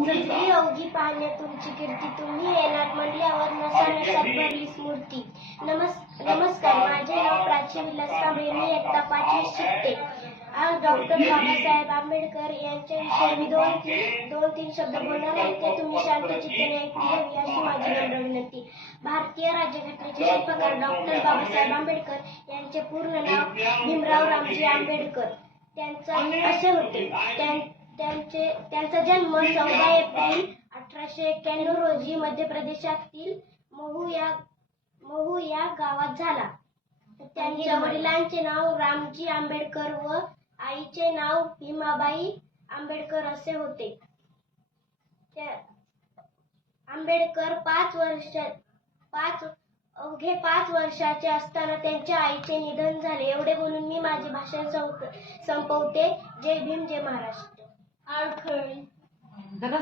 सजली अवघी पाहणे तुमची कीर्ती, तुम्ही येणार म्हणल्यावर नसा नसात भरली स्मृती. नमस्कार, माझे नाव प्राची विलास कांबळे, मी इयत्ता 5वी शिकते. आज डॉक्टर बाबासाहेब आंबेडकर यांच्याविषयी मी दोन तीन शब्द बोलणार आहे, ते तुम्ही शांत चित्ताने ऐकून घ्यावी अशी माझी नम्र विनंती. भारतीय राज्यघटनेचे शिल्पकार डॉक्टर बाबासाहेब आंबेडकर यांचे पूर्ण नाव भीमराव रामजी आंबेडकर. असे होते. त्यांचा जन्म 14 एप्रिल 1891 रोजी मध्य प्रदेशातील महू या गावात झाला. त्यांच्या वडिलांचे नाव रामजी आंबेडकर व आईचे नाव भीमाबाई आंबेडकर असे होते. आंबेडकर अवघे 5 वर्षाचे असताना त्यांच्या आईचे निधन झाले. एवढे बोलून मी माझे भाषण संपवते. जय भीम, जय महाराष्ट्र. जरा